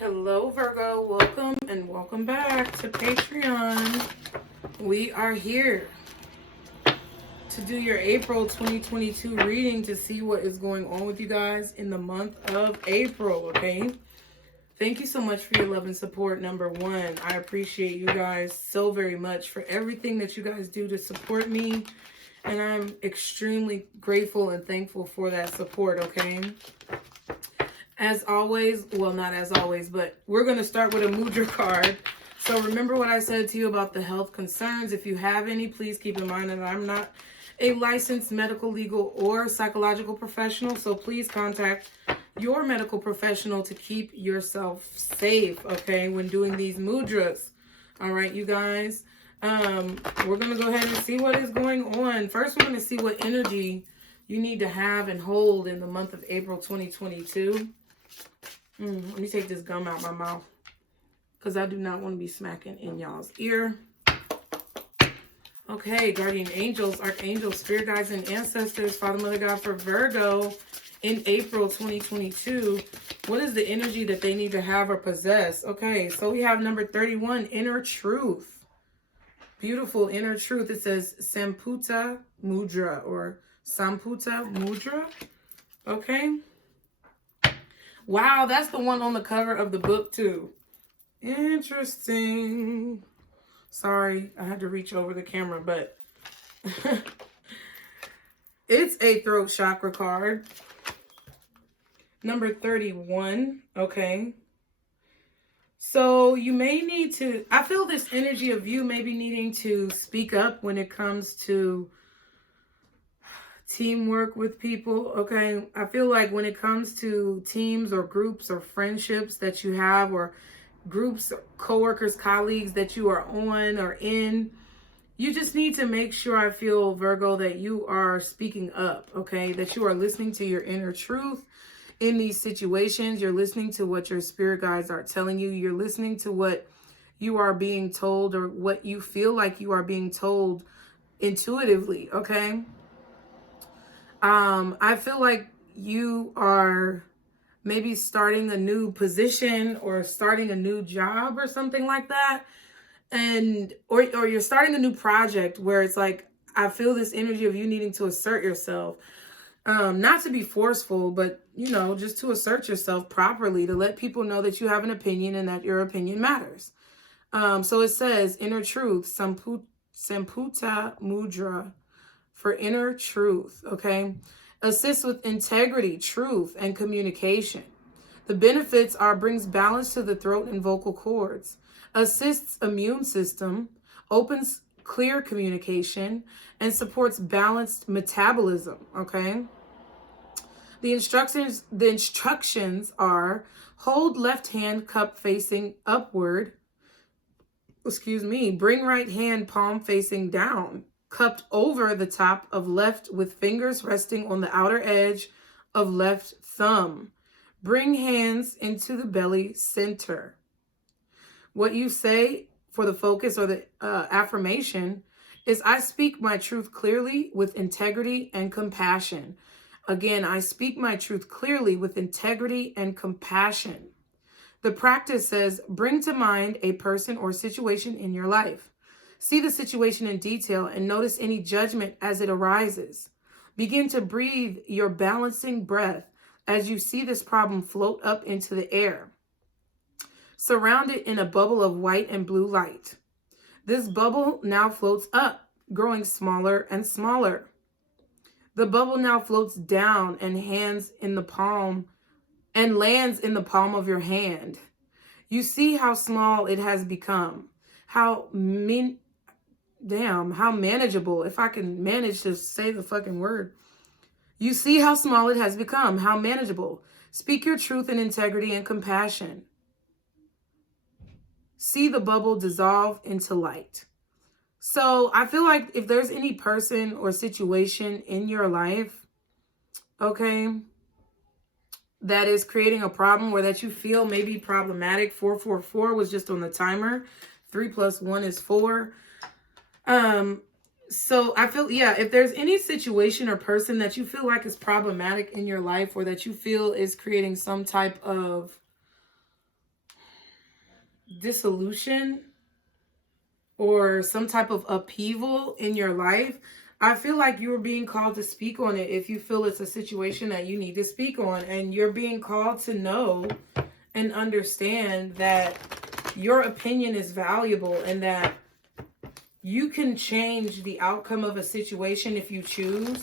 Hello, Virgo. Welcome and welcome back to Patreon. We are here to do your April 2022 reading to see what is going on with you guys in the month of April, okay? Thank you so much for your love and support, number one. I appreciate you guys so very much for everything that you guys do to support me. And I'm extremely grateful and thankful for that support, okay? As always, well, not as always, but we're going to start with a mudra card. So remember what I said to you about the health concerns. If you have any, please keep in mind that I'm not a licensed medical, legal, or psychological professional. So please contact your medical professional to keep yourself safe, okay, when doing these mudras. All right, you guys. We're going to go ahead and see what is going on. First, we're going to see what energy you need to have and hold in the month of April 2022. Let me take this gum out my mouth because I do not want to be smacking in y'all's ear. Okay, guardian angels, archangels, spirit guides, and ancestors, Father, Mother, God for Virgo in April 2022. What is the energy that they need to have or possess? Okay, so we have number 31, inner truth. Beautiful inner truth. It says Samputa Mudra or Samputa Mudra. Okay. Wow, that's the one on the cover of the book too. Interesting. Sorry, I had to reach over the camera, but it's a throat chakra card. Number 31, okay. So you may need to, I feel this energy of you maybe needing to speak up when it comes to teamwork with people, okay? I feel like when it comes to teams or groups or friendships that you have, or groups, coworkers, colleagues that you are on or in, you just need to make sure, I feel, Virgo, that you are speaking up, okay? That you are listening to your inner truth in these situations. You're listening to what your spirit guides are telling you. You're listening to what you are being told or what you feel like you are being told intuitively, okay? I feel like you are maybe starting a new position or starting a new job or something like that. And, or you're starting a new project where it's like, I feel this energy of you needing to assert yourself. Not to be forceful, but, you know, just to assert yourself properly, to let people know that you have an opinion and that your opinion matters. So it says inner truth, Samputa Mudra, for inner truth, okay? Assist with integrity, truth, and communication. The benefits are brings balance to the throat and vocal cords, assists immune system, opens clear communication, and supports balanced metabolism, okay? The instructions are hold left hand cup facing upward, bring right hand palm facing down, cupped over the top of left with fingers resting on the outer edge of left thumb. Bring hands into the belly center. What you say for the focus or the affirmation is, I speak my truth clearly with integrity and compassion. Again, I speak my truth clearly with integrity and compassion. The practice says, bring to mind a person or situation in your life. See the situation in detail and notice any judgment as it arises. Begin to breathe your balancing breath as you see this problem float up into the air. Surround it in a bubble of white and blue light. This bubble now floats up, growing smaller and smaller. The bubble now floats down and lands in the palm of your hand. You see how small it has become. How manageable, if I can manage to say the fucking word. You see how small it has become, how manageable. Speak your truth in integrity and compassion. See the bubble dissolve into light. So I feel like if there's any person or situation in your life, okay, that is creating a problem or that you feel may be problematic, 444 was just on the timer. 3 + 1 is 4. So I feel, yeah, if there's any situation or person that you feel like is problematic in your life or that you feel is creating some type of dissolution or some type of upheaval in your life, I feel like you're being called to speak on it if you feel it's a situation that you need to speak on. And you're being called to know and understand that your opinion is valuable and that you can change the outcome of a situation if you choose,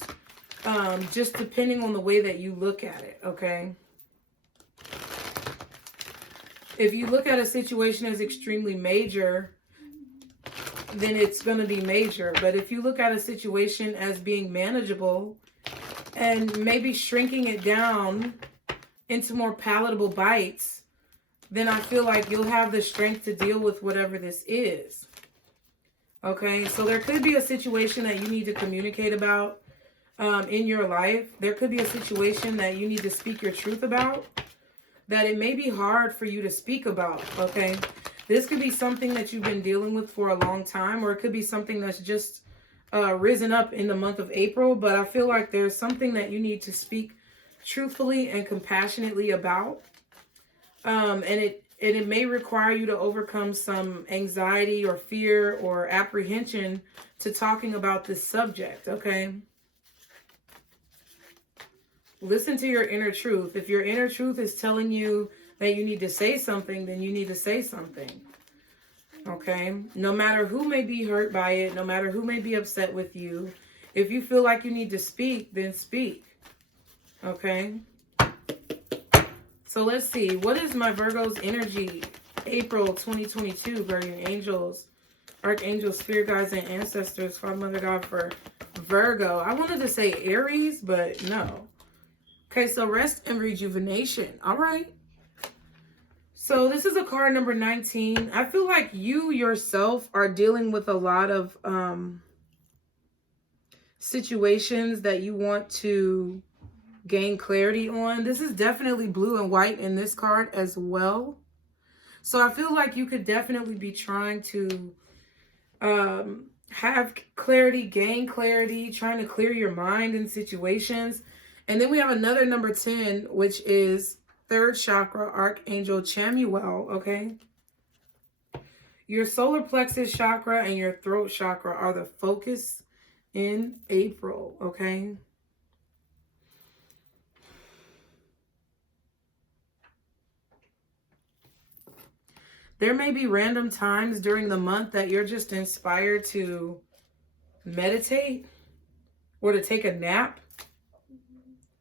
just depending on the way that you look at it, okay? If you look at a situation as extremely major, then it's going to be major. But if you look at a situation as being manageable and maybe shrinking it down into more palatable bites, then I feel like you'll have the strength to deal with whatever this is. Okay, so there could be a situation that you need to communicate about in your life. There could be a situation that you need to speak your truth about, that it may be hard for you to speak about, okay? This could be something that you've been dealing with for a long time, or it could be something that's just risen up in the month of April, but I feel like there's something that you need to speak truthfully and compassionately about. And it may require you to overcome some anxiety or fear or apprehension to talking about this subject, okay? Listen to your inner truth. If your inner truth is telling you that you need to say something, then you need to say something, okay? No matter who may be hurt by it, no matter who may be upset with you, if you feel like you need to speak, then speak, okay? So let's see. What is my Virgo's energy? April 2022, guardian angels, archangels, spirit guides, and ancestors, Father, Mother, God, for Virgo. I wanted to say Aries, but no. Okay, so rest and rejuvenation. All right. So this is a card number 19. I feel like you yourself are dealing with a lot of situations that you want to gain clarity on. This is definitely blue and white in this card as well. So I feel like you could definitely be trying to have clarity, gain clarity, trying to clear your mind in situations. And then we have another number 10, which is third chakra, Archangel Chamuel, okay? Your solar plexus chakra and your throat chakra are the focus in April, okay? There may be random times during the month that you're just inspired to meditate or to take a nap.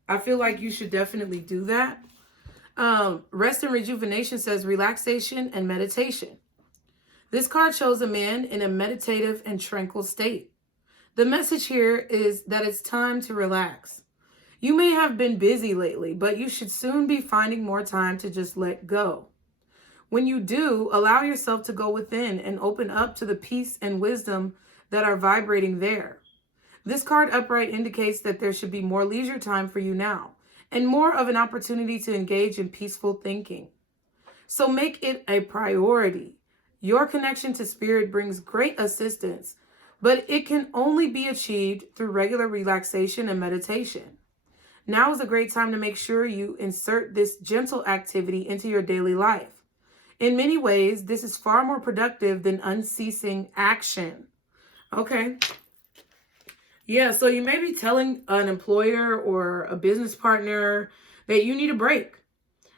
I feel like you should definitely do that. Rest and rejuvenation says relaxation and meditation. This card shows a man in a meditative and tranquil state. The message here is that it's time to relax. You may have been busy lately, but you should soon be finding more time to just let go. When you do, allow yourself to go within and open up to the peace and wisdom that are vibrating there. This card upright indicates that there should be more leisure time for you now and more of an opportunity to engage in peaceful thinking. So make it a priority. Your connection to spirit brings great assistance, but it can only be achieved through regular relaxation and meditation. Now is a great time to make sure you insert this gentle activity into your daily life. In many ways, this is far more productive than unceasing action. Okay. Yeah, so you may be telling an employer or a business partner that you need a break.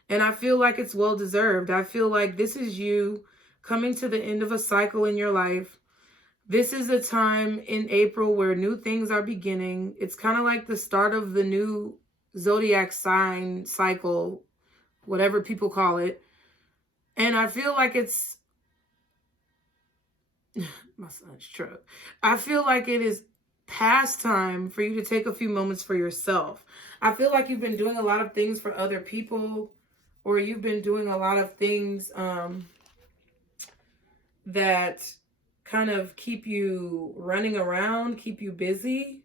And I feel like it's well deserved. I feel like this is you coming to the end of a cycle in your life. This is a time in April where new things are beginning. It's kind of like the start of the new zodiac sign cycle, whatever people call it. And I feel like it's my son's truck. I feel like it is past time for you to take a few moments for yourself. I feel like you've been doing a lot of things for other people, or you've been doing a lot of things that kind of keep you running around, keep you busy.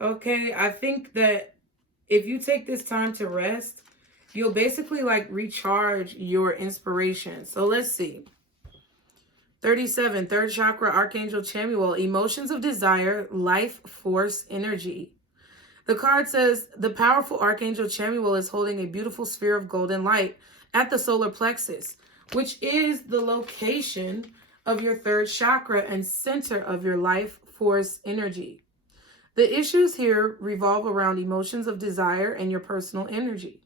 Okay, I think that if you take this time to rest, you'll basically like recharge your inspiration. So let's see. 37, third chakra, Archangel Chamuel, emotions of desire, life force, energy. The card says the powerful Archangel Chamuel is holding a beautiful sphere of golden light at the solar plexus, which is the location of your third chakra and center of your life force energy. The issues here revolve around emotions of desire and your personal energy.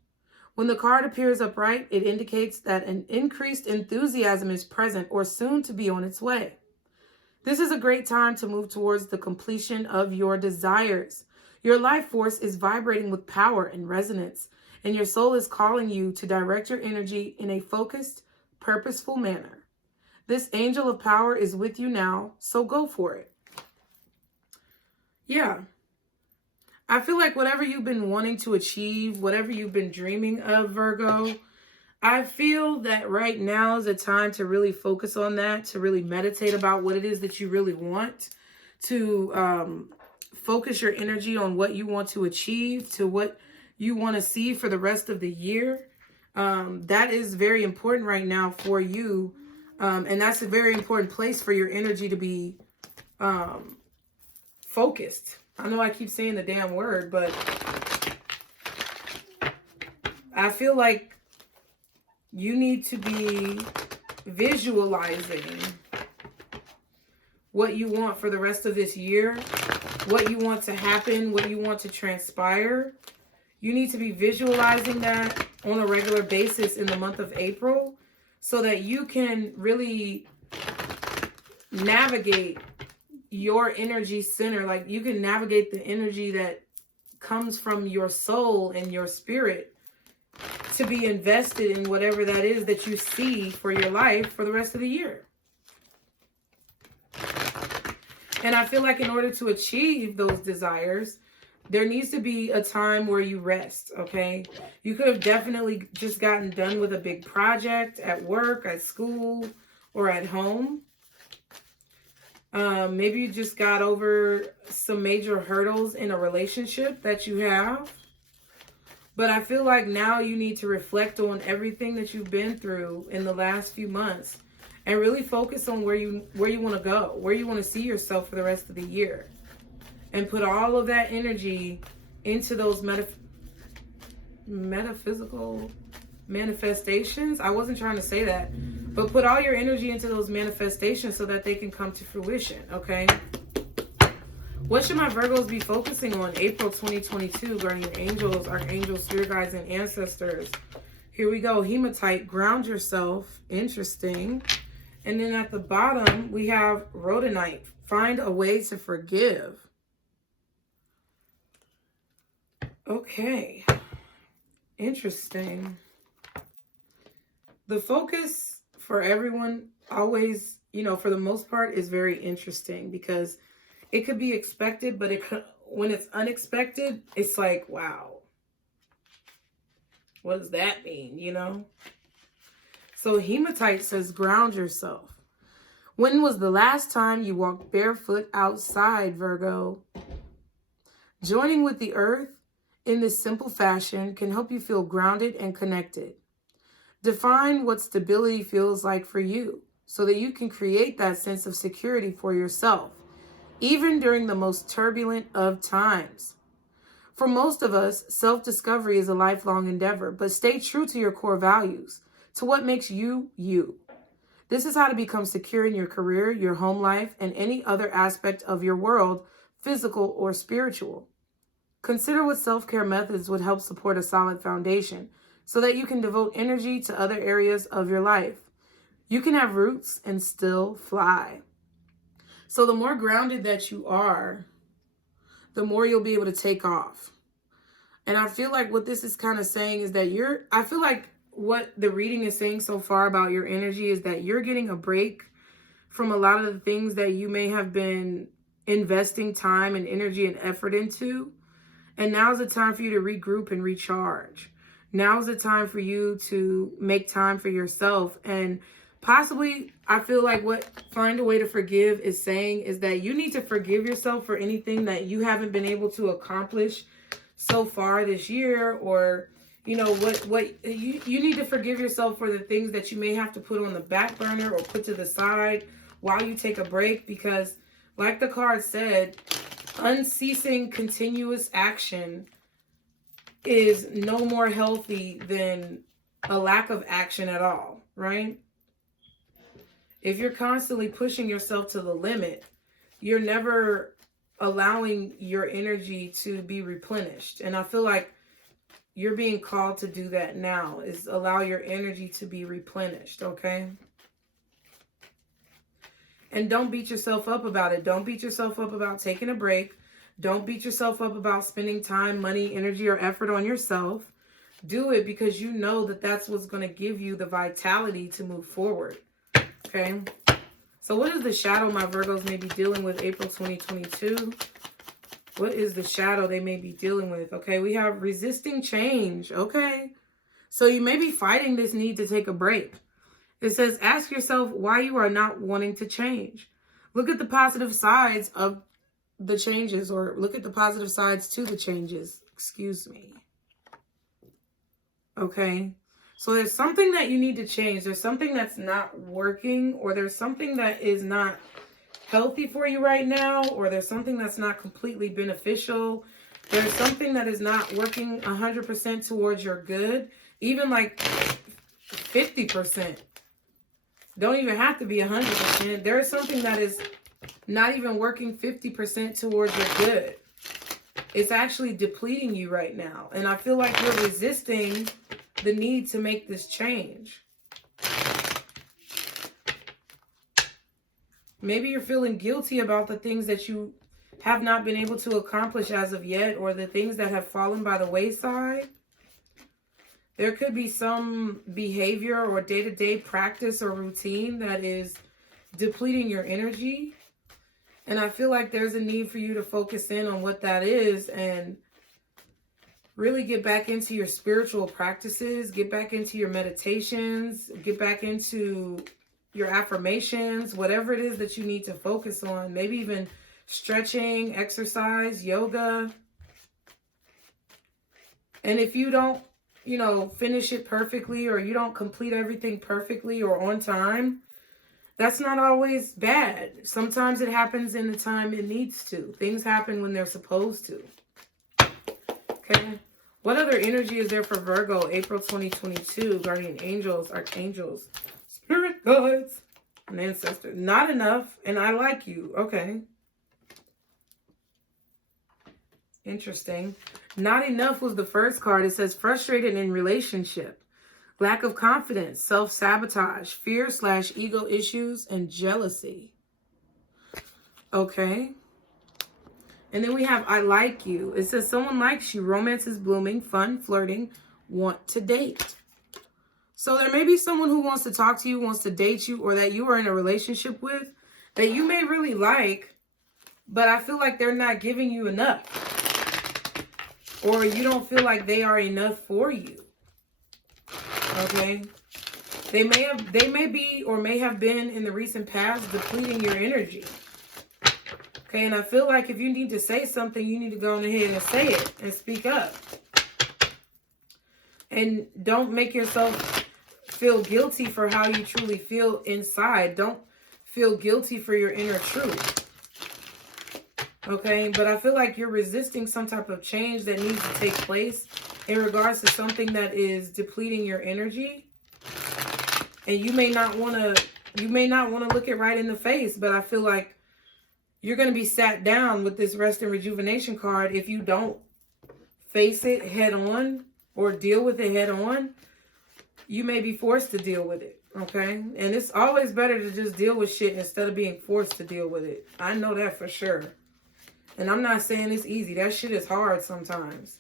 When the card appears upright, it indicates that an increased enthusiasm is present or soon to be on its way. This is a great time to move towards the completion of your desires. Your life force is vibrating with power and resonance, and your soul is calling you to direct your energy in a focused, purposeful manner. This angel of power is with you now, so go for it. Yeah. I feel like whatever you've been wanting to achieve, whatever you've been dreaming of, Virgo, I feel that right now is a time to really focus on that, to really meditate about what it is that you really want, to focus your energy on what you want to achieve, to what you want to see for the rest of the year. That is very important right now for you. And that's a very important place for your energy to be focused. I know I keep saying the damn word, but I feel like you need to be visualizing what you want for the rest of this year, what you want to happen, what you want to transpire. You need to be visualizing that on a regular basis in the month of April so that you can really navigate your energy center. Like you can navigate the energy that comes from your soul and your spirit to be invested in whatever that is that you see for your life for the rest of the year. And I feel like in order to achieve those desires, there needs to be a time where you rest, okay? You could have definitely just gotten done with a big project at work, at school, or at home. Maybe you just got over some major hurdles in a relationship that you have. But I feel like now you need to reflect on everything that you've been through in the last few months and really focus on where you want to go, where you want to see yourself for the rest of the year. And put all of that energy into those metaphysical manifestations. I wasn't trying to say that. But put all your energy into those manifestations so that they can come to fruition, okay? What should my Virgos be focusing on April 2022? Guardian angels, archangels, spirit guides, and ancestors. Here we go. Hematite, ground yourself. Interesting. And then at the bottom, we have rhodonite. Find a way to forgive. Okay. Interesting. The focus for everyone always, for the most part is very interesting because it could be expected, but when it's unexpected, it's like, wow, what does that mean, So hematite says, ground yourself. When was the last time you walked barefoot outside, Virgo? Joining with the earth in this simple fashion can help you feel grounded and connected. Define what stability feels like for you so that you can create that sense of security for yourself, even during the most turbulent of times. For most of us, self-discovery is a lifelong endeavor, but stay true to your core values, to what makes you, you. This is how to become secure in your career, your home life, and any other aspect of your world, physical or spiritual. Consider what self-care methods would help support a solid foundation so that you can devote energy to other areas of your life. You can have roots and still fly. So the more grounded that you are, the more you'll be able to take off. And I feel like what this is kind of saying is that I feel like what the reading is saying so far about your energy is that you're getting a break from a lot of the things that you may have been investing time and energy and effort into. And now's the time for you to regroup and recharge. Now's the time for you to make time for yourself. And possibly, I feel like what Find a Way to Forgive is saying is that you need to forgive yourself for anything that you haven't been able to accomplish so far this year, or what you need to forgive yourself for the things that you may have to put on the back burner or put to the side while you take a break, because like the card said, unceasing continuous action is no more healthy than a lack of action at all, right? if you're constantly pushing yourself to the limit, you're never allowing your energy to be replenished. And I feel like you're being called to do that now, is allow your energy to be replenished, okay? And don't beat yourself up about it. Don't beat yourself up about taking a break. Don't beat yourself up about spending time, money, energy, or effort on yourself. Do it because you know that that's what's going to give you the vitality to move forward. Okay? So what is the shadow my Virgos may be dealing with April 2022? What is the shadow they may be dealing with? Okay, we have resisting change. Okay? So you may be fighting this need to take a break. It says, ask yourself why you are not wanting to change. Look at the positive sides of the changes, or look at the positive sides to the changes. Excuse me. Okay. So there's something that you need to change. There's something that's not working, or there's something that is not healthy for you right now, or there's something that's not completely beneficial. There's something that is not working 100% towards your good, even like 50%. Don't even have to be 100%. There is something that is not even working 50% towards your good. It's actually depleting you right now. And I feel like you're resisting the need to make this change. Maybe you're feeling guilty about the things that you have not been able to accomplish as of yet, or the things that have fallen by the wayside. There could be some behavior or day-to-day practice or routine that is depleting your energy. And I feel like there's a need for you to focus in on what that is and really get back into your spiritual practices, get back into your meditations, get back into your affirmations, whatever it is that you need to focus on. Maybe even stretching, exercise, yoga. And if you don't, finish it perfectly, or you don't complete everything perfectly or on time, that's not always bad. Sometimes it happens in the time it needs to. Things happen when they're supposed to. Okay. What other energy is there for Virgo, April 2022? Guardian angels, archangels, spirit guides, and ancestors. Not enough, and I like you. Okay. Interesting. Not enough was the first card. It says frustrated in relationship. Lack of confidence, self-sabotage, fear/ego issues, and jealousy. Okay. And then we have I like you. It says someone likes you. Romance is blooming. Fun, flirting. Want to date. So there may be someone who wants to talk to you, wants to date you, or that you are in a relationship with that you may really like, but I feel like they're not giving you enough. Or you don't feel like they are enough for you. Okay, they may be or may have been in the recent past depleting your energy. Okay, and I feel like if you need to say something, you need to go on ahead and say it and speak up. And don't make yourself feel guilty for how you truly feel inside. Don't feel guilty for your inner truth. Okay, but I feel like you're resisting some type of change that needs to take place in regards to something that is depleting your energy. And you may not want to look it right in the face, but I feel like you're going to be sat down with this rest and rejuvenation card if you don't face it head on or deal with it head on. You may be forced to deal with it, okay? And it's always better to just deal with shit instead of being forced to deal with it. I know that for sure. And I'm not saying it's easy. That shit is hard sometimes.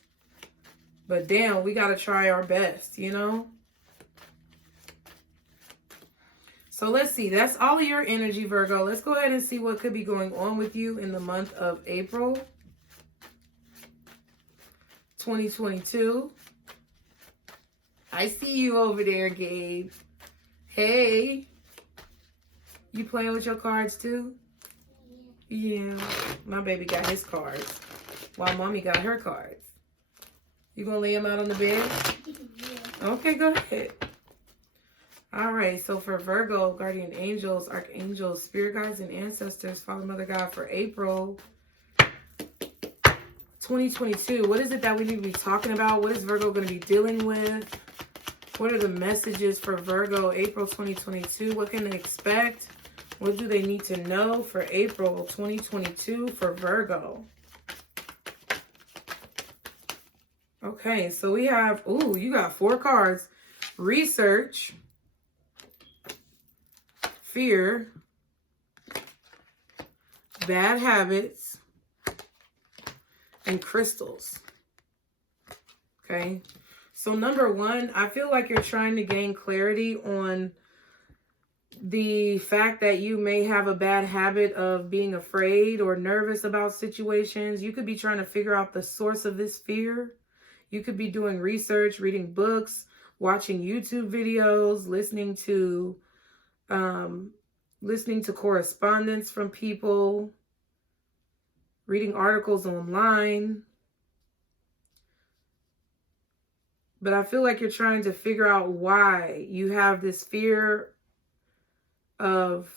But damn, we got to try our best, So let's see. That's all of your energy, Virgo. Let's go ahead and see what could be going on with you in the month of April 2022. I see you over there, Gabe. Hey. You playing with your cards too? Yeah. My baby got his cards while mommy got her cards. You gonna lay them out on the bed? Yeah. Okay, go ahead. All right, so for Virgo, guardian angels, archangels, spirit guides, and ancestors, Father, Mother, God, for April 2022. What is it that we need to be talking about? What is Virgo going to be dealing with? What are the messages for Virgo, April 2022? What can they expect? What do they need to know for April 2022 for Virgo? Okay, so we have, ooh, you got 4 cards. Research, fear, bad habits, and crystals. Okay, so number 1, I feel like you're trying to gain clarity on the fact that you may have a bad habit of being afraid or nervous about situations. You could be trying to figure out the source of this fear. You could be doing research, reading books, watching YouTube videos, listening to correspondence from people, reading articles online. But I feel like you're trying to figure out why you have this fear of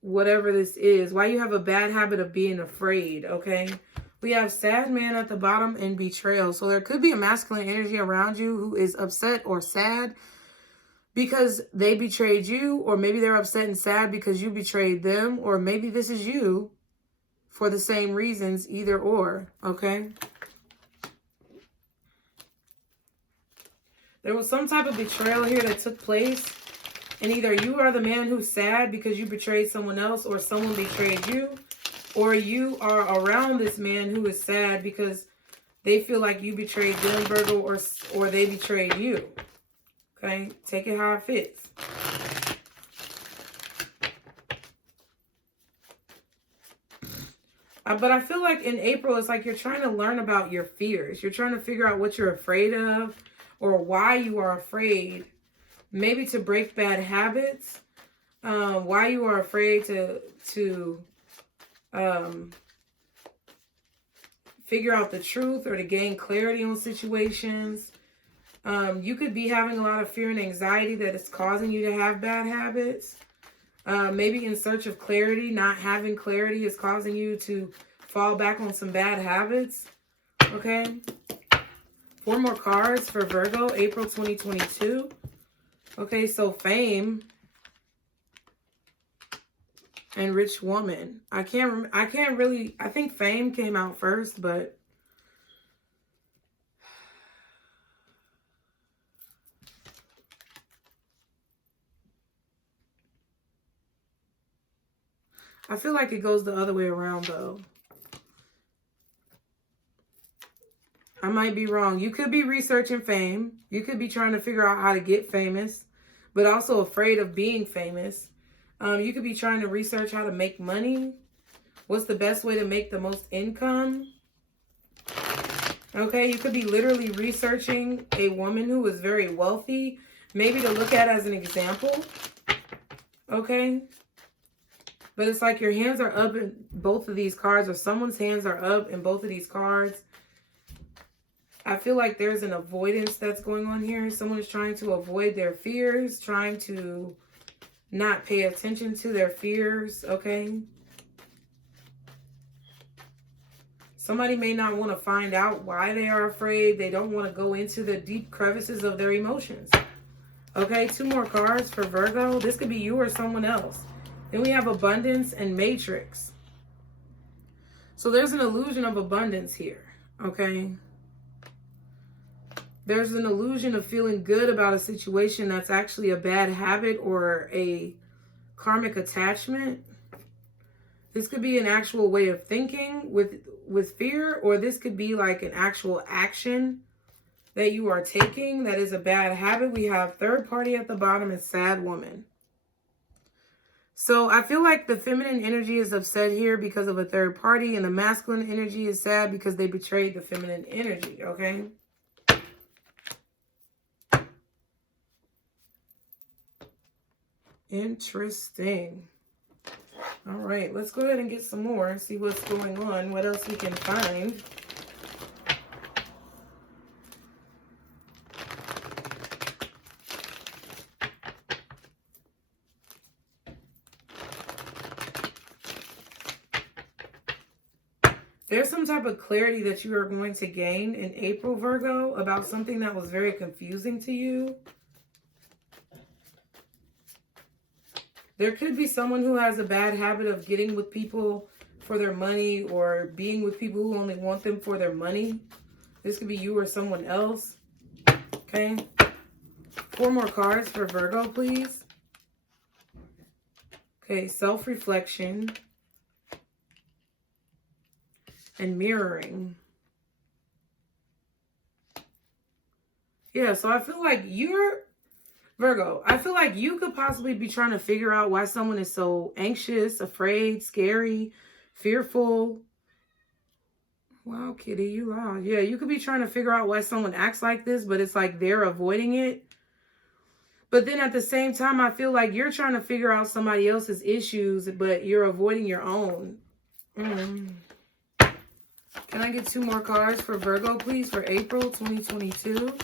whatever this is, why you have a bad habit of being afraid, okay? We have sad man at the bottom and betrayal. So there could be a masculine energy around you who is upset or sad because they betrayed you, or maybe they're upset and sad because you betrayed them, or maybe this is you for the same reasons, either or, okay? There was some type of betrayal here that took place, and either you are the man who's sad because you betrayed someone else, or someone betrayed you, or you are around this man who is sad because they feel like you betrayed them, Virgo, or they betrayed you. Okay? Take it how it fits. But I feel like in April, it's like you're trying to learn about your fears. You're trying to figure out what you're afraid of or why you are afraid. Maybe to break bad habits. Why you are afraid to figure out the truth or to gain clarity on situations. You could be having a lot of fear and anxiety that is causing you to have bad habits. Maybe in search of clarity, not having clarity is causing you to fall back on some bad habits. Okay. 4 more cards for Virgo, April 2022. Okay, so fame and rich woman. I think fame came out first, but I feel like it goes the other way around though. I might be wrong. You could be researching fame. You could be trying to figure out how to get famous, but also afraid of being famous. You could be trying to research how to make money. What's the best way to make the most income? Okay, you could be literally researching a woman who is very wealthy, maybe to look at as an example. Okay? But it's like your hands are up in both of these cards, or someone's hands are up in both of these cards. I feel like there's an avoidance that's going on here. Someone is trying to avoid their fears, trying to not pay attention to their fears, okay? Somebody may not want to find out why they are afraid. They don't want to go into the deep crevices of their emotions. Okay, 2 more cards for Virgo. This could be you or someone else. Then we have abundance and matrix. So there's an illusion of abundance here, okay? There's an illusion of feeling good about a situation that's actually a bad habit or a karmic attachment. This could be an actual way of thinking with fear, or this could be like an actual action that you are taking that is a bad habit. We have third party at the bottom and sad woman. So I feel like the feminine energy is upset here because of a third party, and the masculine energy is sad because they betrayed the feminine energy, okay? Interesting. All right, let's go ahead and get some more and see what's going on, what else we can find. There's some type of clarity that you are going to gain in April, Virgo, about something that was very confusing to you. There could be someone who has a bad habit of getting with people for their money or being with people who only want them for their money. This could be you or someone else. Okay. 4 more cards for Virgo, please. Okay, self-reflection and mirroring. Yeah, so I feel like you're, Virgo, I feel like you could possibly be trying to figure out why someone is so anxious, afraid, scary, fearful. Wow, kitty, you loud. Yeah, you could be trying to figure out why someone acts like this, but it's like they're avoiding it. But then at the same time, I feel like you're trying to figure out somebody else's issues, but you're avoiding your own. Can I get 2 more cards for Virgo, please, for April 2022?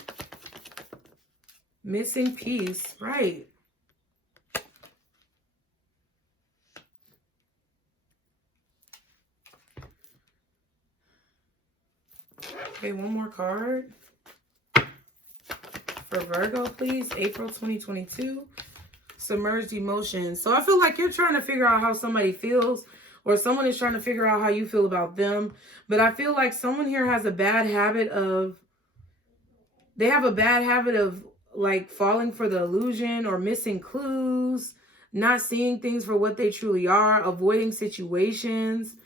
Missing piece, right. Okay, 1 more card for Virgo, please. April 2022. Submerged emotions. So I feel like you're trying to figure out how somebody feels, or someone is trying to figure out how you feel about them. But I feel like someone here has a bad habit of, they have a bad habit of like falling for the illusion or missing clues, not seeing things for what they truly are, avoiding situations.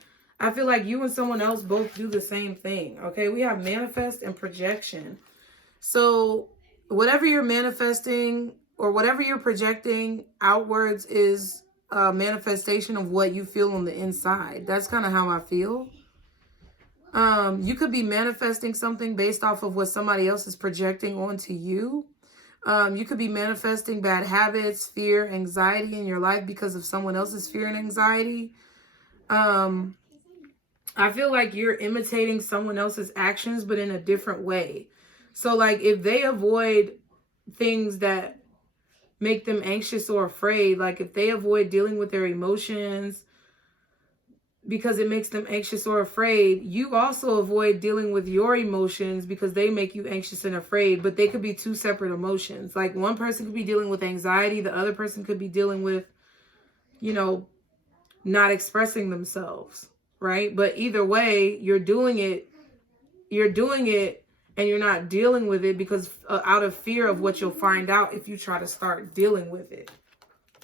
I feel like you and someone else both do the same thing. Okay, we have manifest and projection. So whatever you're manifesting or whatever you're projecting outwards is a manifestation of what you feel on the inside. That's kind of how I feel. You could be manifesting something based off of what somebody else is projecting onto you. You could be manifesting bad habits, fear, anxiety in your life because of someone else's fear and anxiety. I feel like you're imitating someone else's actions, but in a different way. So like if they avoid things that make them anxious or afraid, like if they avoid dealing with their emotions because it makes them anxious or afraid, you also avoid dealing with your emotions because they make you anxious and afraid, but they could be 2 separate emotions. Like one person could be dealing with anxiety, the other person could be dealing with, you know, not expressing themselves, right? But either way, you're doing it and you're not dealing with it because out of fear of what you'll find out if you try to start dealing with it.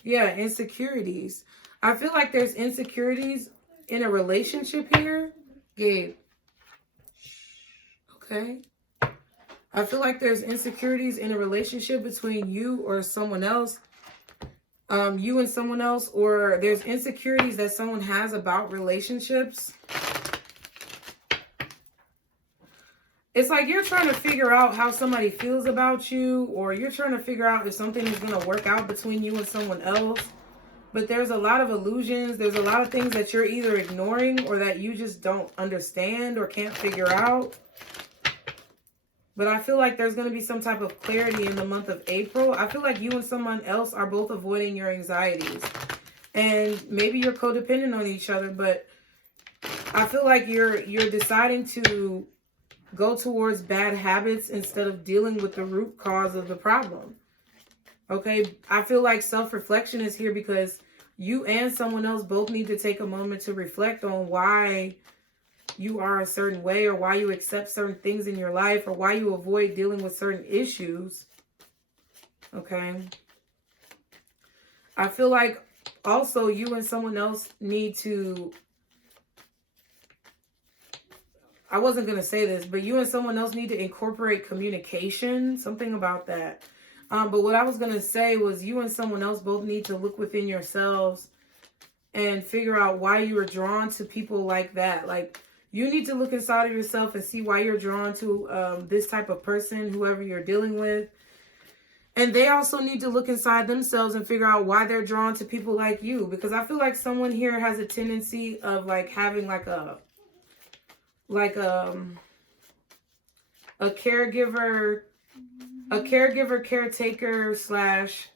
Yeah, insecurities. I feel like there's insecurities in a relationship here. Gabe. Okay. I feel like there's insecurities in a relationship between you or someone else. You and someone else, or there's insecurities that someone has about relationships. It's like you're trying to figure out how somebody feels about you, or you're trying to figure out if something is going to work out between you and someone else. But there's a lot of illusions. There's a lot of things that you're either ignoring or that you just don't understand or can't figure out. But I feel like there's going to be some type of clarity in the month of April. I feel like you and someone else are both avoiding your anxieties. And maybe you're codependent on each other, but I feel like you're deciding to go towards bad habits instead of dealing with the root cause of the problem. Okay, I feel like self-reflection is here because you and someone else both need to take a moment to reflect on why you are a certain way, or why you accept certain things in your life, or why you avoid dealing with certain issues. Okay. I feel like also you and someone else need to, I wasn't going to say this, but you and someone else need to incorporate communication, something about that. But what I was going to say was you and someone else both need to look within yourselves and figure out why you are drawn to people like that. Like, you need to look inside of yourself and see why you're drawn to this type of person, whoever you're dealing with. And they also need to look inside themselves and figure out why they're drawn to people like you. Because I feel like someone here has a tendency of like having like a caregiver, caretaker slash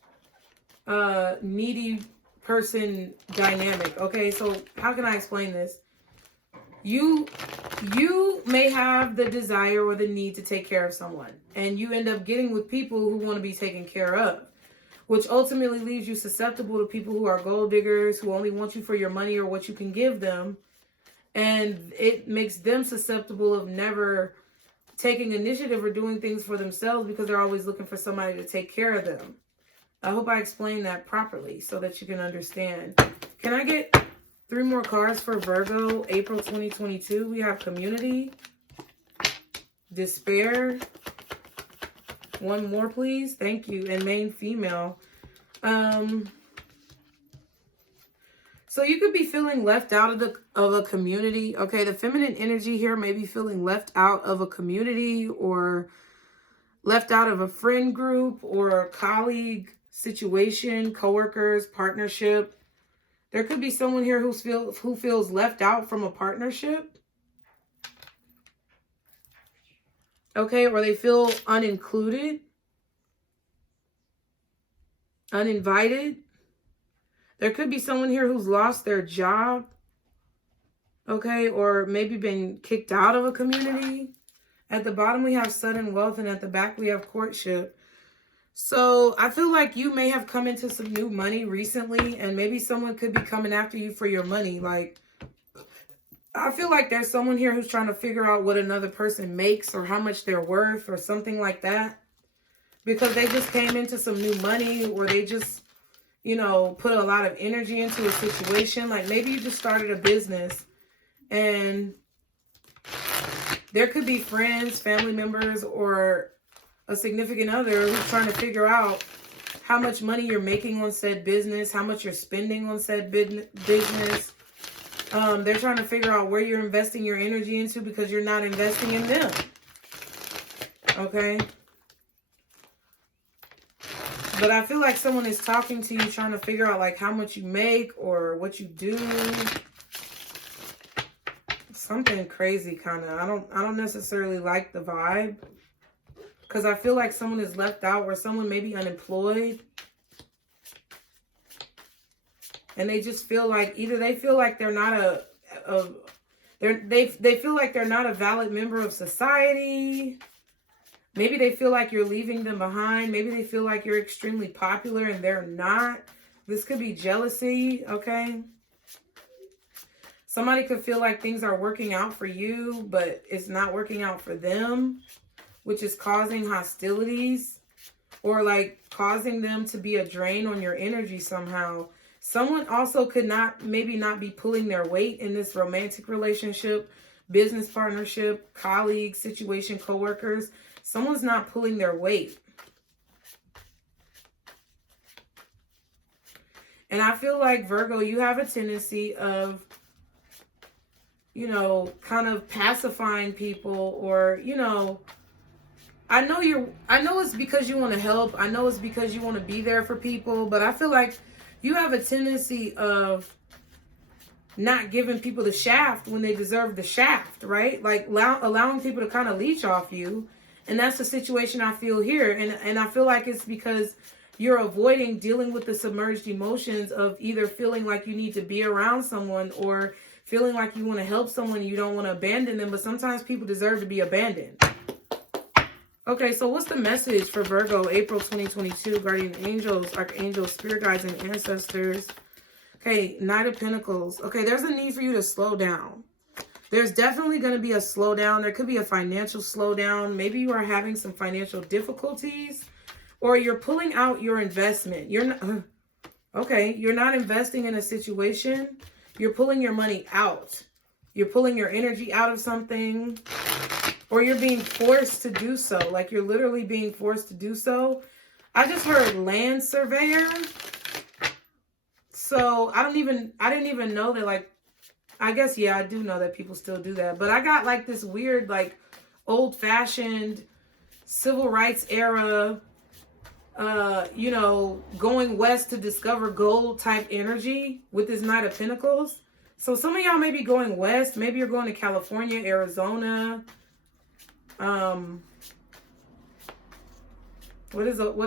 needy person dynamic. Okay, so how can I explain this? You may have the desire or the need to take care of someone, and you end up getting with people who want to be taken care of. which ultimately leaves you susceptible to people who are gold diggers, who only want you for your money or what you can give them. And it makes them susceptible of never taking initiative or doing things for themselves because they're always looking for somebody to take care of them. I hope I explained that properly so that you can understand. Can I get 3 more cards for Virgo, April 2022? We have community, despair. 1 more, please. Thank you. And main female. So you could be feeling left out of a community. Okay, the feminine energy here may be feeling left out of a community or left out of a friend group or a colleague situation, coworkers, partnership. There could be someone here who feels left out from a partnership. Okay, or they feel unincluded, uninvited. There could be someone here who's lost their job, okay, or maybe been kicked out of a community. At the bottom, we have sudden wealth, and at the back, we have courtship. So I feel like you may have come into some new money recently, and maybe someone could be coming after you for your money. Like, I feel like there's someone here who's trying to figure out what another person makes or how much they're worth or something like that. Because they just came into some new money, or they just, you know, put a lot of energy into a situation. Like maybe you just started a business and there could be friends, family members, or a significant other who's trying to figure out how much money you're making on said business, how much you're spending on said business. They're trying to figure out where you're investing your energy into because you're not investing in them. Okay? But I feel like someone is talking to you, trying to figure out like how much you make or what you do. Something crazy kind of. I don't necessarily like the vibe. Because I feel like someone is left out, or someone may be unemployed. And they just feel like either they feel like they're not they feel like they're not a valid member of society. Maybe they feel like you're leaving them behind. Maybe they feel like you're extremely popular and they're not. This could be jealousy, okay? Somebody could feel like things are working out for you, but it's not working out for them, which is causing hostilities or like causing them to be a drain on your energy somehow. Someone also could maybe not be pulling their weight in this romantic relationship, business partnership, colleague situation, coworkers. Someone's not pulling their weight. And I feel like, Virgo, you have a tendency of, you know, kind of pacifying people, or, you know, I know it's because you want to help. I know it's because you want to be there for people, but I feel like you have a tendency of not giving people the shaft when they deserve the shaft, right? Like allowing people to kind of leech off you. And that's the situation I feel here. And I feel like it's because you're avoiding dealing with the submerged emotions of either feeling like you need to be around someone or feeling like you want to help someone and you don't want to abandon them. But sometimes people deserve to be abandoned. Okay, so what's the message for Virgo, April 2022? Guardian angels, archangels, spirit guides, and ancestors. Okay, Knight of Pentacles. Okay, there's a need for you to slow down. There's definitely going to be a slowdown. There could be a financial slowdown. Maybe you are having some financial difficulties, or you're pulling out your investment. You're not, okay, you're not investing in a situation. You're pulling your money out. You're pulling your energy out of something, or you're being forced to do so. Like you're literally being forced to do so. I just heard land surveyor. So I didn't even know that, like, I guess, yeah, I do know that people still do that. But I got like this weird, like old-fashioned civil rights era, you know, going west to discover gold type energy with this Knight of Pentacles. So some of y'all may be going west. Maybe you're going to California, Arizona. What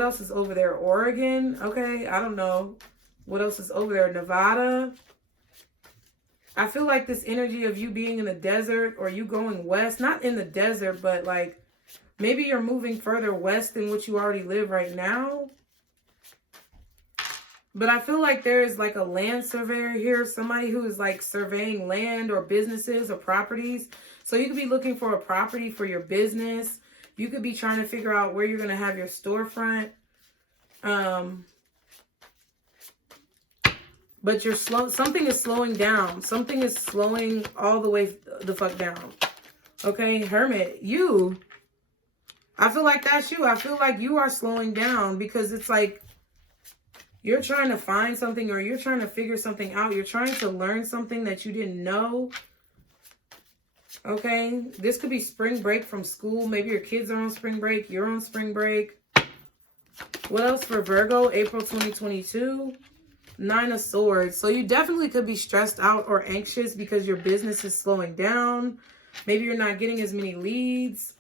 else is over there? Oregon. Okay, I don't know. What else is over there? Nevada. I feel like this energy of you being in the desert or you going west, not in the desert, but like maybe you're moving further west than what you already live right now. But I feel like there is like a land surveyor here, somebody who is like surveying land or businesses or properties. So you could be looking for a property for your business. You could be trying to figure out where you're going to have your storefront. But you're slow. Something is slowing down. Something is slowing all the way the fuck down. Okay, Hermit, you. I feel like that's you. I feel like you are slowing down because it's like you're trying to find something or you're trying to figure something out. You're trying to learn something that you didn't know. Okay, this could be spring break from school. Maybe your kids are on spring break. You're on spring break. What else for Virgo? April 2022. 9 of Swords. So you definitely could be stressed out or anxious because your business is slowing down. Maybe you're not getting as many leads.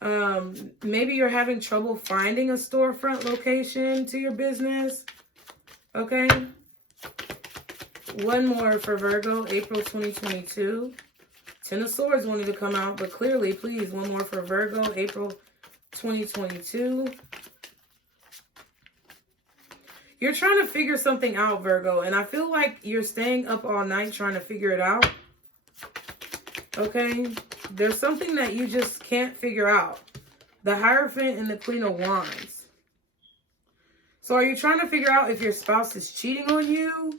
Maybe you're having trouble finding a storefront location to your business. Okay. One more for Virgo, April 2022. 10 of Swords wanted to come out, but clearly, please, one more for Virgo, April 2022. You're trying to figure something out, Virgo, and I feel like you're staying up all night trying to figure it out. Okay? There's something that you just can't figure out. The Hierophant and the Queen of Wands. So are you trying to figure out if your spouse is cheating on you?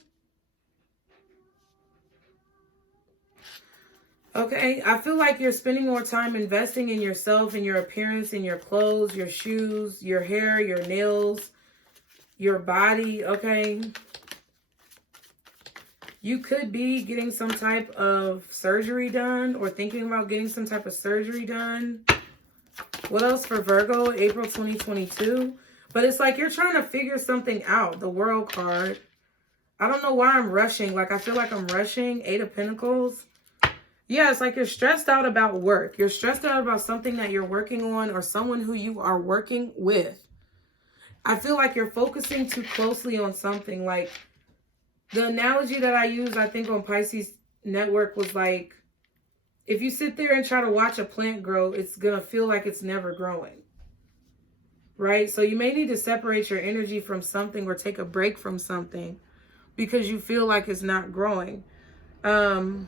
Okay, I feel like you're spending more time investing in yourself and your appearance, in your clothes, your shoes, your hair, your nails, your body, okay? You could be getting some type of surgery done or thinking about getting some type of surgery done. What else for Virgo? April 2022. But it's like you're trying to figure something out. The World card. I don't know why I'm rushing. Like, I feel like I'm rushing. 8 of Pentacles. Yeah, it's like you're stressed out about work. You're stressed out about something that you're working on or someone who you are working with. I feel like you're focusing too closely on something. Like, the analogy that I use, I think, on Pisces Network was like, if you sit there and try to watch a plant grow, it's going to feel like it's never growing. Right? So you may need to separate your energy from something or take a break from something because you feel like it's not growing. I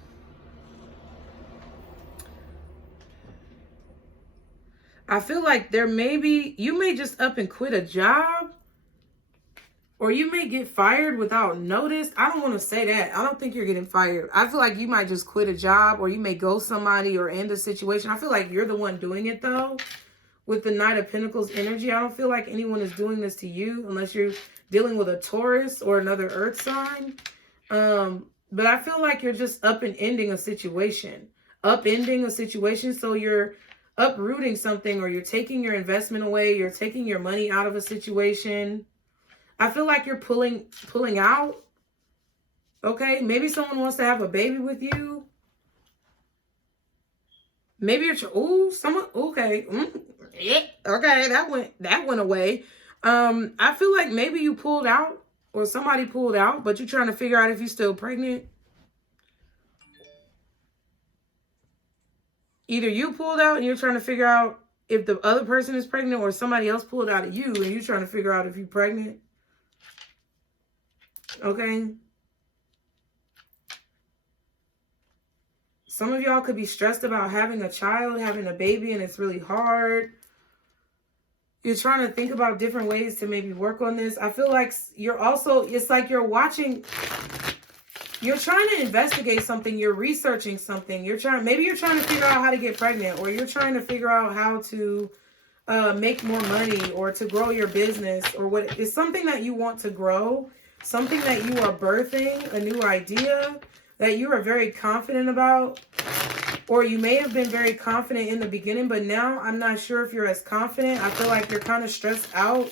feel like you may just up and quit a job, or you may get fired without notice. I don't want to say that. I don't think you're getting fired. I feel like you might just quit a job, or you may ghost somebody or end a situation. I feel like you're the one doing it though. With the Knight of Pentacles energy, I don't feel like anyone is doing this to you unless you're dealing with a Taurus or another earth sign. But I feel like you're just up and ending a situation. Upending a situation, so you're uprooting something, or you're taking your investment away, you're taking your money out of a situation. I feel like you're pulling out. Okay, maybe someone wants to have a baby with you. Maybe you're someone okay. Yeah, okay, that went away. I feel like maybe you pulled out or somebody pulled out, but you're trying to figure out if you're still pregnant. Either you pulled out and you're trying to figure out if the other person is pregnant, or somebody else pulled out of you and you're trying to figure out if you're pregnant. Okay. Some of y'all could be stressed about having a child, having a baby, and it's really hard. You're trying to think about different ways to maybe work on this. I feel like it's like you're watching, you're trying to investigate something, you're researching something, maybe you're trying to figure out how to get pregnant, or you're trying to figure out how to make more money, or to grow your business, or what. It's something that you want to grow, something that you are birthing, a new idea that you are very confident about. Or you may have been very confident in the beginning, but now I'm not sure if you're as confident. I feel like you're kind of stressed out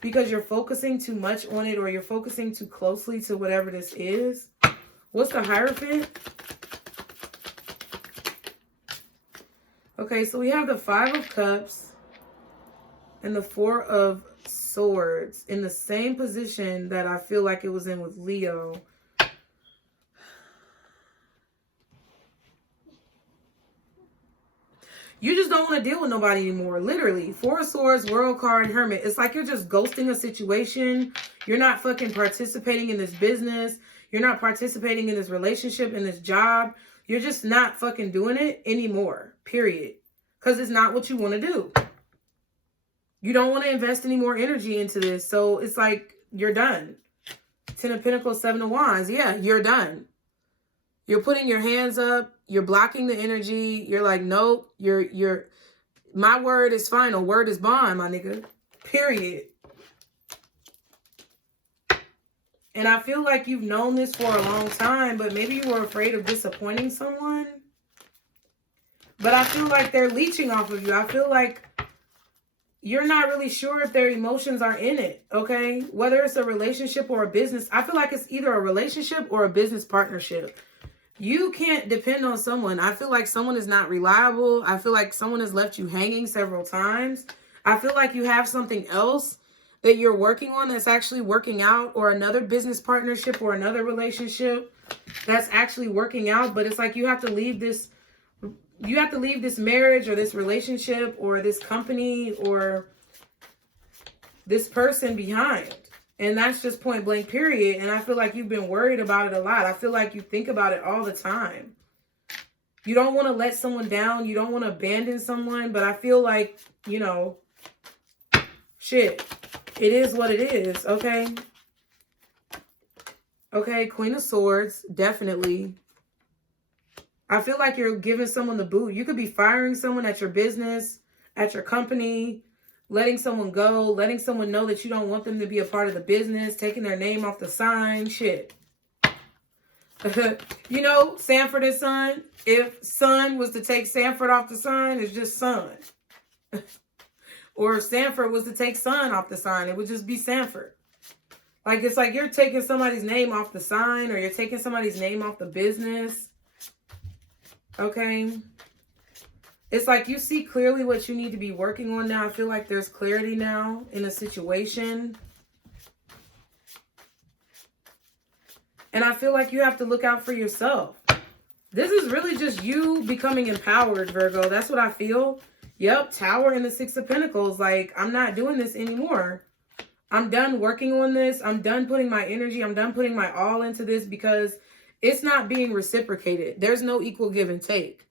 because you're focusing too much on it, or you're focusing too closely to whatever this is. What's the Hierophant? Okay, so we have the 5 of Cups and the 4 of Swords in the same position that I feel like it was in with Leo. You just don't want to deal with nobody anymore. Literally. Four of Swords, World card, Hermit. It's like you're just ghosting a situation. You're not fucking participating in this business. You're not participating in this relationship, in this job. You're just not fucking doing it anymore. Period. Because it's not what you want to do. You don't want to invest any more energy into this. So it's like you're done. 10 of Pentacles, 7 of Wands. Yeah, you're done. You're putting your hands up. You're blocking the energy. You're like, nope. My word is final. Word is bond, my nigga. Period. And I feel like you've known this for a long time, but maybe you were afraid of disappointing someone. But I feel like they're leeching off of you. I feel like you're not really sure if their emotions are in it, okay? Whether it's a relationship or a business. I feel like it's either a relationship or a business partnership. You can't depend on someone. I feel like someone is not reliable. I feel like someone has left you hanging several times. I feel like you have something else that you're working on that's actually working out, or another business partnership or another relationship that's actually working out. But it's like you have to leave this marriage or this relationship or this company or this person behind. And that's just point blank, period. And I feel like you've been worried about it a lot. I feel like you think about it all the time. You don't want to let someone down. You don't want to abandon someone. But I feel like, you know, shit, it is what it is, okay? Okay, Queen of Swords, definitely. I feel like you're giving someone the boot. You could be firing someone at your business, at your company, letting someone go, letting someone know that you don't want them to be a part of the business, taking their name off the sign, shit. You know, Sanford and Son, if Son was to take Sanford off the sign, it's just Son. Or if Sanford was to take Son off the sign, it would just be Sanford. Like, it's like you're taking somebody's name off the sign, or you're taking somebody's name off the business. Okay? It's like you see clearly what you need to be working on now. I feel like there's clarity now in a situation. And I feel like you have to look out for yourself. This is really just you becoming empowered, Virgo. That's what I feel. Yep, Tower and the Six of Pentacles. Like, I'm not doing this anymore. I'm done working on this. I'm done putting my energy. I'm done putting my all into this because it's not being reciprocated. There's no equal give and take.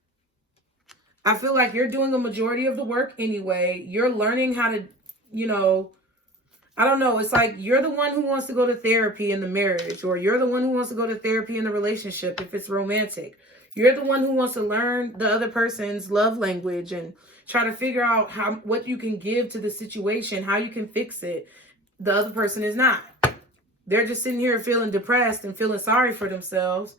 I feel like you're doing a majority of the work anyway. You're learning how to, you know, I don't know. It's like you're the one who wants to go to therapy in the marriage, or you're the one who wants to go to therapy in the relationship if it's romantic. You're the one who wants to learn the other person's love language and try to figure out what you can give to the situation, how you can fix it. The other person is not. They're just sitting here feeling depressed and feeling sorry for themselves,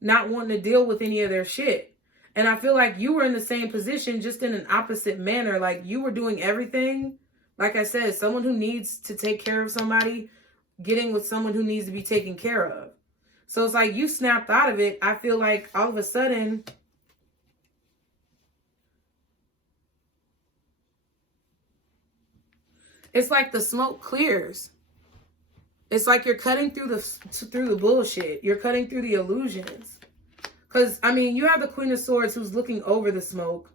not wanting to deal with any of their shit. And I feel like you were in the same position, just in an opposite manner. Like, you were doing everything. Like I said, someone who needs to take care of somebody, getting with someone who needs to be taken care of. So it's like you snapped out of it. I feel like all of a sudden, it's like the smoke clears. It's like you're cutting through the bullshit. You're cutting through the illusions. Because, I mean, you have the Queen of Swords who's looking over the smoke,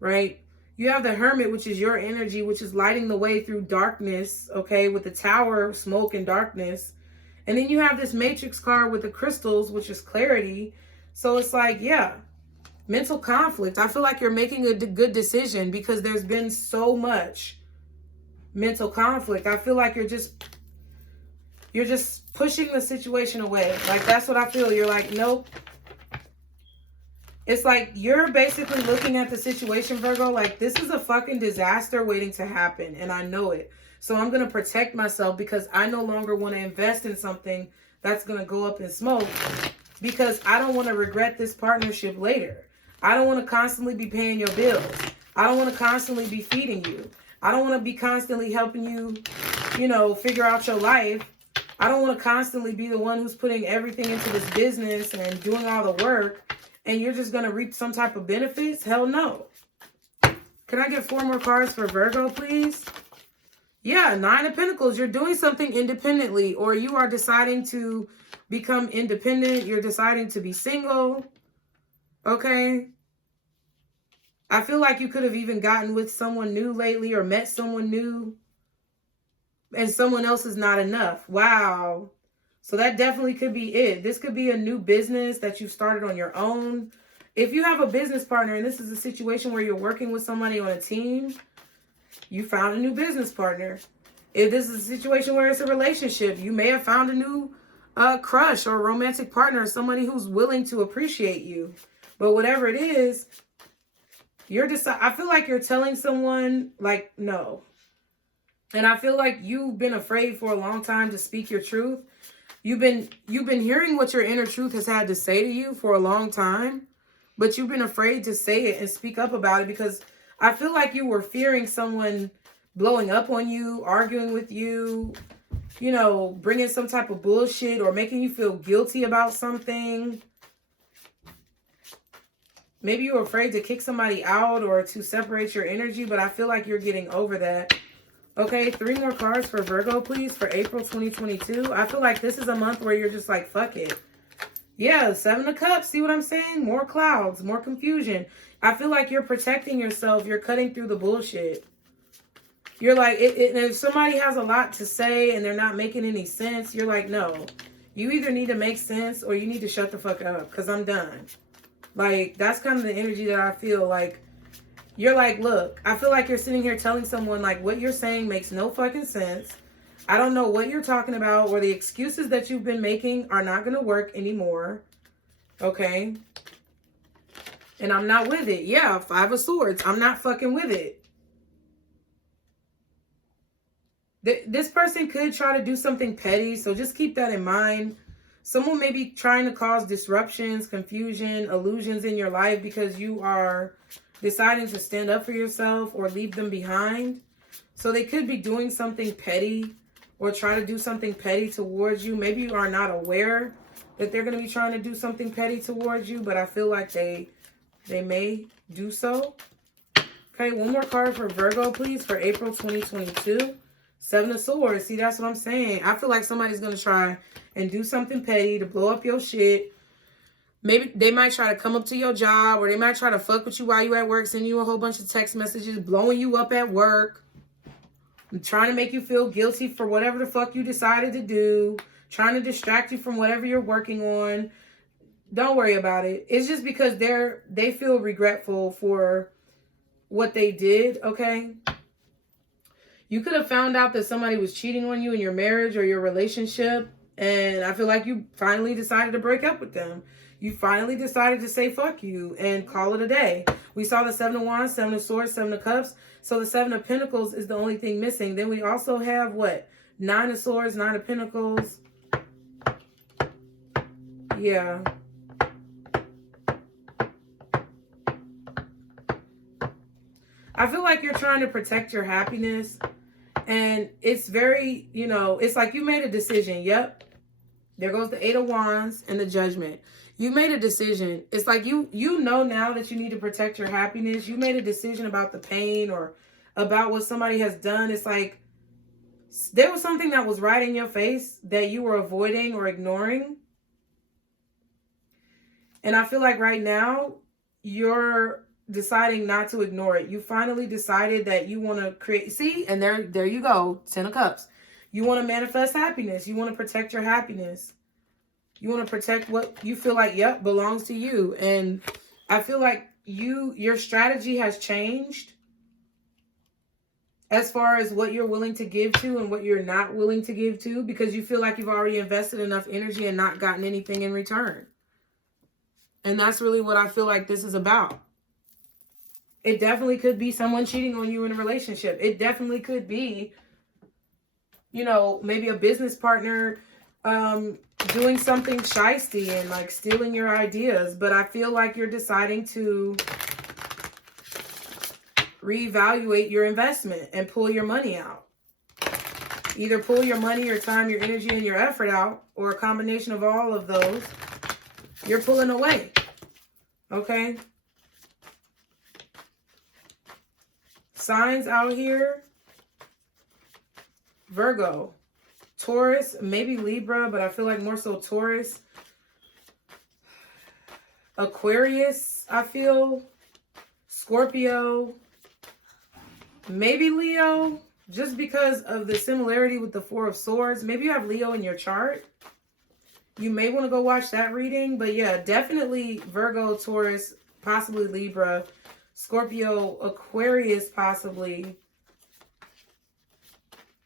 right? You have the Hermit, which is your energy, which is lighting the way through darkness, okay, with the Tower, smoke and darkness. And then you have this Matrix card with the crystals, which is clarity. So it's like, yeah, mental conflict. I feel like you're making a good decision because there's been so much mental conflict. I feel like you're just pushing the situation away. Like, that's what I feel. You're like, nope. It's like you're basically looking at the situation, Virgo, like this is a fucking disaster waiting to happen. And I know it. So I'm going to protect myself because I no longer want to invest in something that's going to go up in smoke because I don't want to regret this partnership later. I don't want to constantly be paying your bills. I don't want to constantly be feeding you. I don't want to be constantly helping you, you know, figure out your life. I don't want to constantly be the one who's putting everything into this business and doing all the work. And you're just going to reap some type of benefits? Hell no. Can I get 4 more cards for Virgo, please? Yeah, 9 of Pentacles. You're doing something independently, or you are deciding to become independent. You're deciding to be single. Okay. I feel like you could have even gotten with someone new lately or met someone new, and someone else is not enough. Wow. So that definitely could be it. This could be a new business that you've started on your own. If you have a business partner and this is a situation where you're working with somebody on a team, you found a new business partner. If this is a situation where it's a relationship, you may have found a new crush or romantic partner, somebody who's willing to appreciate you. But whatever it is, I feel like you're telling someone, like, no. And I feel like you've been afraid for a long time to speak your truth. You've been hearing what your inner truth has had to say to you for a long time, but you've been afraid to say it and speak up about it because I feel like you were fearing someone blowing up on you, arguing with you, you know, bringing some type of bullshit or making you feel guilty about something. Maybe you were afraid to kick somebody out or to separate your energy, but I feel like you're getting over that. Okay, 3 more cards for Virgo, please, for April 2022. I feel like this is a month where you're just like, fuck it. Yeah, 7 of Cups. See what I'm saying? More clouds, more confusion. I feel like you're protecting yourself. You're cutting through the bullshit. You're like, if somebody has a lot to say and they're not making any sense, you're like, no. You either need to make sense or you need to shut the fuck up because I'm done. Like, that's kind of the energy that I feel like. You're like, look, I feel like you're sitting here telling someone, like, what you're saying makes no fucking sense. I don't know what you're talking about, or the excuses that you've been making are not going to work anymore. Okay? And I'm not with it. Yeah, 5 of Swords. I'm not fucking with it. This person could try to do something petty, so just keep that in mind. Someone may be trying to cause disruptions, confusion, illusions in your life because you are deciding to stand up for yourself or leave them behind. So they could be doing something petty or try to do something petty towards you. Maybe you are not aware that they're going to be trying to do something petty towards you, but I feel like they may do so. Okay, 1 more card for Virgo, please, for April 2022. 7 of Swords. See, that's what I'm saying. I feel like somebody's going to try and do something petty to blow up your shit. Maybe they might try to come up to your job, or they might try to fuck with you while you're at work, send you a whole bunch of text messages, blowing you up at work, trying to make you feel guilty for whatever the fuck you decided to do, trying to distract you from whatever you're working on. Don't worry about it. It's just because they feel regretful for what they did, okay? You could have found out that somebody was cheating on you in your marriage or your relationship, and I feel like you finally decided to break up with them. You finally decided to say fuck you and call it a day. We saw the 7 of Wands, 7 of Swords, 7 of Cups. So the 7 of Pentacles is the only thing missing. Then we also have what? 9 of Swords, 9 of Pentacles. Yeah. I feel like you're trying to protect your happiness. And it's very, you know, it's like you made a decision. Yep. There goes the 8 of Wands and the Judgment. You made a decision. It's like you know now that you need to protect your happiness. You made a decision about the pain or about what somebody has done. It's like there was something that was right in your face that you were avoiding or ignoring. And I feel like right now you're deciding not to ignore it. You finally decided that you want to create. See, and there you go. 10 of Cups. You want to manifest happiness. You want to protect your happiness. You want to protect what you feel like, yep, belongs to you. And I feel like your strategy has changed as far as what you're willing to give to and what you're not willing to give to, because you feel like you've already invested enough energy and not gotten anything in return. And that's really what I feel like this is about. It definitely could be someone cheating on you in a relationship. It definitely could be, you know, maybe a business partner doing something shysty and like stealing your ideas. But I feel like you're deciding to reevaluate your investment and pull your money out. Either pull your money, your time, your energy, and your effort out, or a combination of all of those. You're pulling away. Okay? Signs out here. Virgo. Taurus, maybe Libra, but I feel like more so Taurus. Aquarius, I feel. Scorpio, maybe Leo, just because of the similarity with the Four of Swords. Maybe you have Leo in your chart. You may want to go watch that reading. But yeah, definitely Virgo, Taurus, possibly Libra, Scorpio, Aquarius possibly.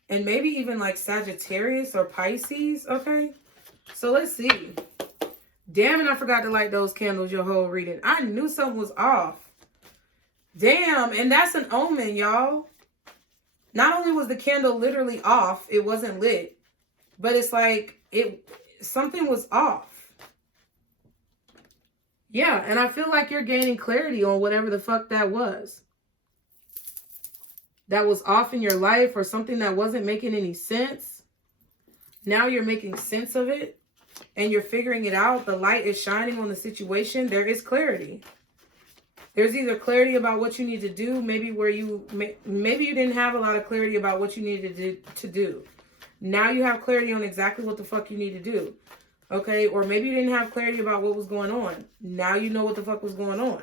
And maybe even like Sagittarius or Pisces, okay? So let's see. Damn, and I forgot to light those candles your whole reading. I knew something was off. Damn, and that's an omen, y'all. Not only was the candle literally off, it wasn't lit, but it's like something was off. Yeah, and I feel like you're gaining clarity on whatever the fuck that was. That was off in your life, or something that wasn't making any sense. Now you're making sense of it and you're figuring it out. The light is shining on the situation. There is clarity. There's either clarity about what you need to do, maybe you didn't have a lot of clarity about what you needed to do. Now you have clarity on exactly what the fuck you need to do. Okay? Or maybe you didn't have clarity about what was going on. Now you know what the fuck was going on.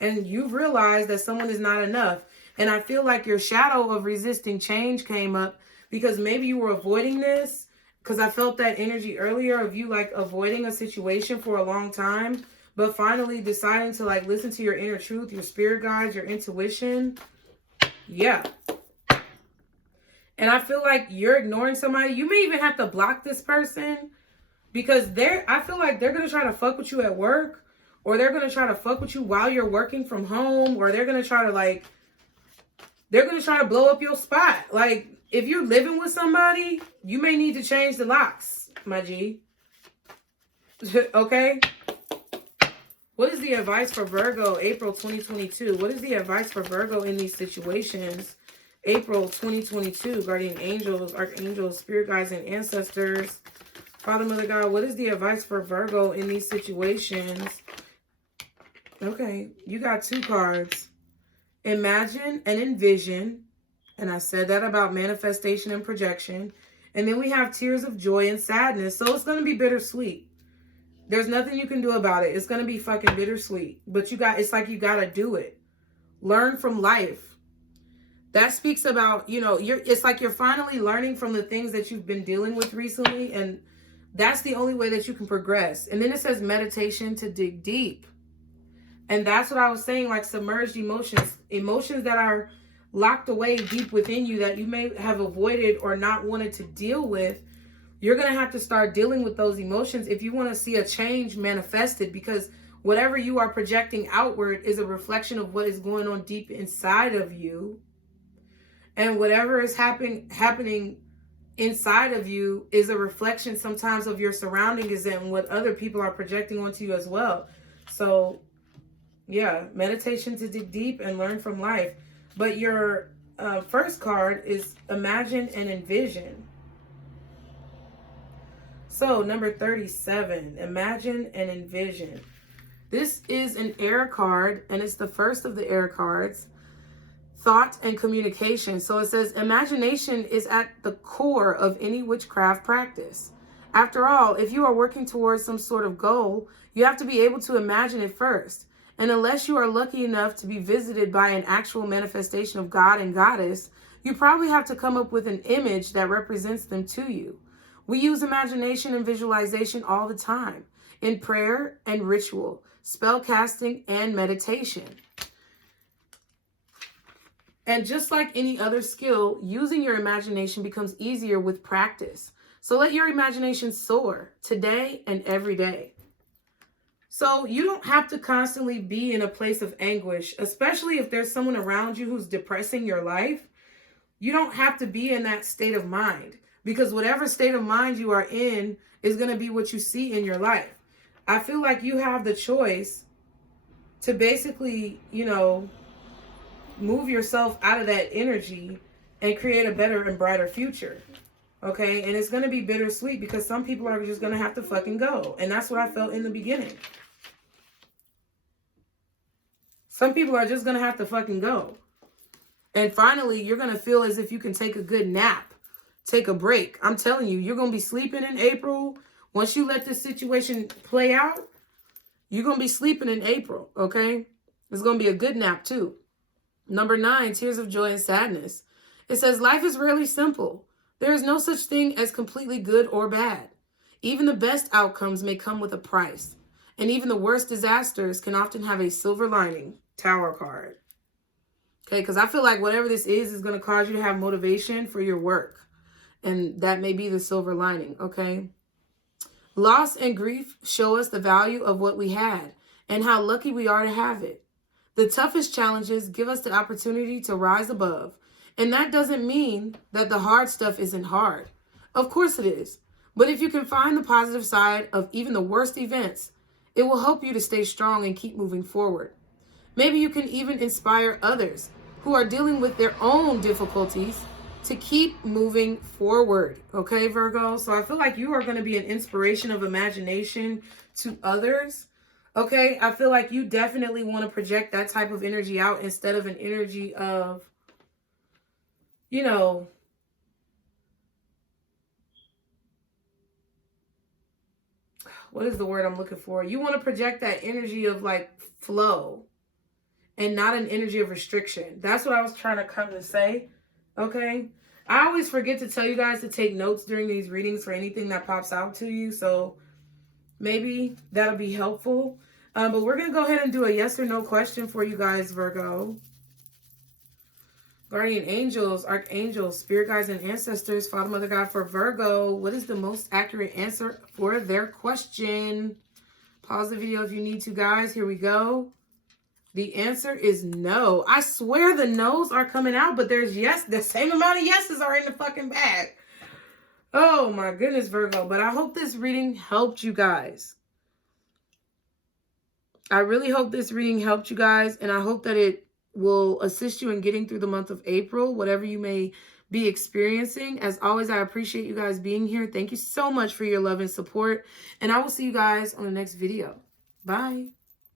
And you've realized that someone is not enough. And I feel like your shadow of resisting change came up because maybe you were avoiding this. Because I felt that energy earlier of you like avoiding a situation for a long time. But finally deciding to like listen to your inner truth, your spirit guides, your intuition. Yeah. And I feel like you're ignoring somebody. You may even have to block this person. Because I feel like they're going to try to fuck with you at work. Or they're going to try to fuck with you while you're working from home. Or they're going to try to blow up your spot. Like, if you're living with somebody, you may need to change the locks, my G. Okay? What is the advice for Virgo, April 2022? What is the advice for Virgo in these situations? April 2022, guardian angels, archangels, spirit guides, and ancestors. Father, Mother, God, what is the advice for Virgo in these situations? Okay, you got two cards. Imagine and envision. And I said that about manifestation and projection. And then we have tears of joy and sadness. So it's going to be bittersweet. There's nothing you can do about it. It's going to be fucking bittersweet. But it's like you got to do it. Learn from life. That speaks about, it's like you're finally learning from the things that you've been dealing with recently. And that's the only way that you can progress. And then it says meditation to dig deep. And that's what I was saying, like submerged emotions. Emotions that are locked away deep within you that you may have avoided or not wanted to deal with. You're going to have to start dealing with those emotions if you want to see a change manifested, because whatever you are projecting outward is a reflection of what is going on deep inside of you. And whatever is happening inside of you is a reflection sometimes of your surroundings and what other people are projecting onto you as well. So yeah, meditation to dig deep and learn from life. But your first card is imagine and envision. So number 37, imagine and envision. This is an air card, and it's the first of the air cards. Thought and communication. So it says imagination is at the core of any witchcraft practice. After all, if you are working towards some sort of goal, you have to be able to imagine it first. And unless you are lucky enough to be visited by an actual manifestation of God and Goddess, you probably have to come up with an image that represents them to you. We use imagination and visualization all the time in prayer and ritual, spell casting and meditation. And just like any other skill, using your imagination becomes easier with practice. So let your imagination soar today and every day. So you don't have to constantly be in a place of anguish, especially if there's someone around you who's depressing your life. You don't have to be in that state of mind, because whatever state of mind you are in is going to be what you see in your life. I feel like you have the choice to basically, move yourself out of that energy and create a better and brighter future. Okay? And it's going to be bittersweet because some people are just going to have to fucking go. And that's what I felt in the beginning. Some people are just going to have to fucking go. And finally, you're going to feel as if you can take a good nap. Take a break. I'm telling you, you're going to be sleeping in April. Once you let this situation play out, you're going to be sleeping in April, okay? It's going to be a good nap too. Number 9, tears of joy and sadness. It says, life is rarely simple. There is no such thing as completely good or bad. Even the best outcomes may come with a price. And even the worst disasters can often have a silver lining. Tower card. Okay, because I feel like whatever this is going to cause you to have motivation for your work. And that may be the silver lining, okay? Loss and grief show us the value of what we had and how lucky we are to have it. The toughest challenges give us the opportunity to rise above. And that doesn't mean that the hard stuff isn't hard. Of course it is. But if you can find the positive side of even the worst events, it will help you to stay strong and keep moving forward. Maybe you can even inspire others who are dealing with their own difficulties to keep moving forward. Okay, Virgo? So I feel like you are going to be an inspiration of imagination to others. Okay, I feel like you definitely want to project that type of energy out instead of an energy of, you know, what is the word I'm looking for? You want to project that energy of like flow and not an energy of restriction. That's what I was trying to come to say. Okay. I always forget to tell you guys to take notes during these readings for anything that pops out to you. So maybe that'll be helpful. But we're going to go ahead and do a yes or no question for you guys, Virgo. Guardian angels, archangels, spirit guides, and ancestors, Father, Mother, God, for Virgo, what is the most accurate answer for their question? Pause the video if you need to, guys. Here we go. The answer is no. I swear the no's are coming out, but there's yes. The same amount of yeses are in the fucking bag. Oh my goodness, Virgo. But I hope this reading helped you guys. I really hope this reading helped you guys, and I hope that it will assist you in getting through the month of April, whatever you may be experiencing. As always, I appreciate you guys being here. Thank you so much for your love and support, and I will see you guys on the next video. Bye.